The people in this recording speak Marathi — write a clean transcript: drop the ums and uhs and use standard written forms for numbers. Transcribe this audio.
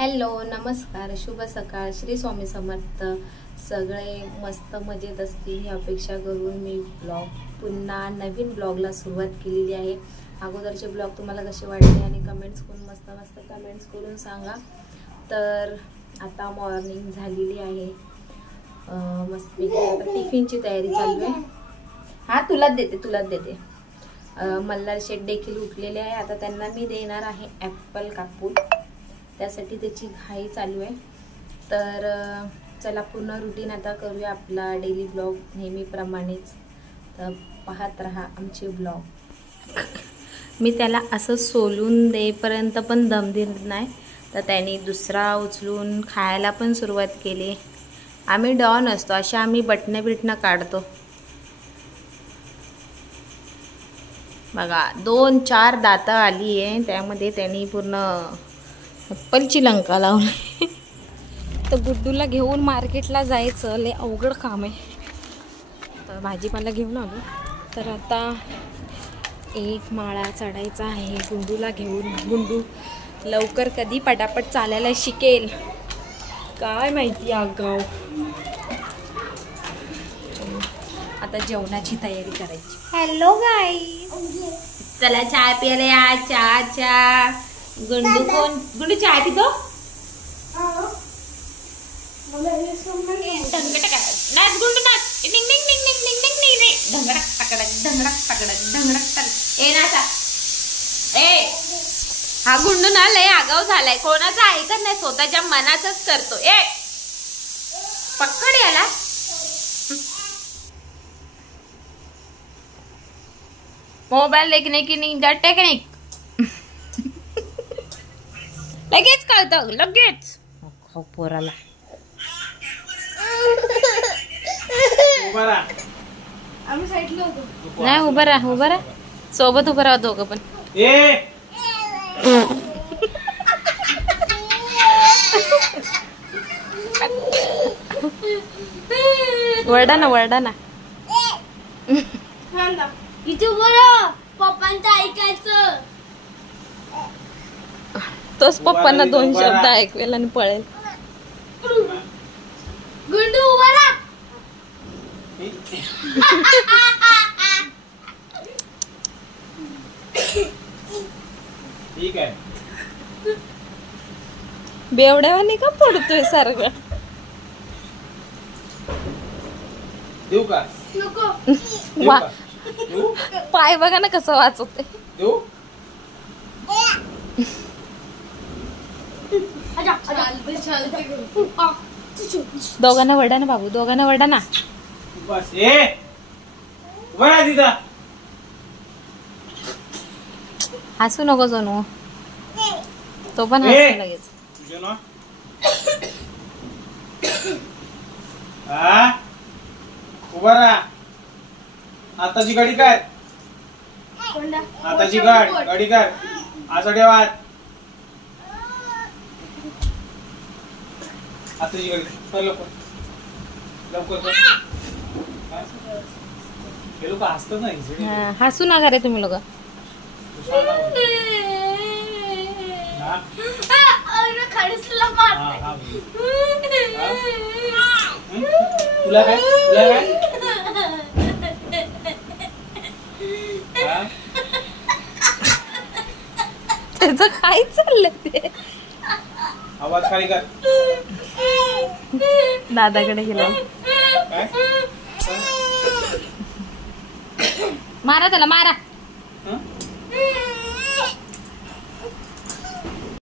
हॅलो नमस्कार, शुभ सकाळ, श्री स्वामी समर्थ. सगळे मस्त मजेत असतील ही अपेक्षा करून मी पुन्हा नवीन ब्लॉगला सुरुवात केलेली आहे. अगोदरचे ब्लॉग तुम्हाला कसे वाटले आणि कमेंट्स करून मस्त कमेंट्स करून सांगा. तर आता मॉर्निंग झालेली आहे, मस्त आता टिफिनची तयारी चालू आहे. हा तुलाच देते. मल्हार शेठ देखील उठलेले आहे. आता त्यांना मी देणार आहे ॲपल कापून, त्यासाठी त्याची घाई चालू आहे. तर चला पूर्ण रुटीन आता करूया आपला डेली ब्लॉग नेहमीप्रमाणेच. तर पाहत रहा आमचे ब्लॉग. मी त्याला असं सोलून देईपर्यंत पण दम देत नाही, तर त्याने दुसरा उचलून खायला पण सुरुवात केली. आम्ही डॉन असतो, अशा आम्ही बटणं काढतो. बघा 2-4 दातं आली आहे, त्यामध्ये त्यांनी पूर्ण ॲपलची लंका लावली. तर गुड्डूला घेऊन मार्केटला जायचं लय अवघड काम आहे. तर भाजीपाला घेऊन आलो. तर आता एक माळा चढायचा आहे गुंडूला घेऊन. गुंडू लवकर कधी पटापट चालायला शिकेल काय माहिती आगाव. आता जेवणाची तयारी करायची. हॅलो गाईस, चला चहा प्यायला या. चहा गुंडू गुंडू चहा पितो. नाच गुंडू नाच. हा गुंडू ना लय आगाव झालाय, कोणाचा ऐकत नाही, स्वतःच्या मनाचंच करतो. पकड याला. मोबाईल देखने की निंजा टेक्निक लगेच कळतं, लगेच पोराला. नाही उभं राहा सोबत उभं राहा दोघं पण. वरडा ना पप्पांचं ऐकायचं. तोच पप्पांना 2 शब्द ऐकवेल आणि पळेल. गुंडू उभा राहा. ठीक आहे. बेवड्यावानी का पडतोय सारखं. देऊ का? नको. पाय बघा ना कसं वाचवते. देऊ? दोघांना वरडा ना बाबू, दोघांना वरडा ना. बस बरं दिदा. हसू नको सोनू, तो पण हसू लगेच. उभा राहा. आताची गाडी काय? आताची गाडी काय? असं ठेवा. आताची गाडी लवकर. हे लोक हसतात ना. हसू नका रे तुम्ही लोक. तुला काय त्याच काय चाललंय ते. आवाज खाली कर. दादाकडे गेलो. मारा त्याला मारा.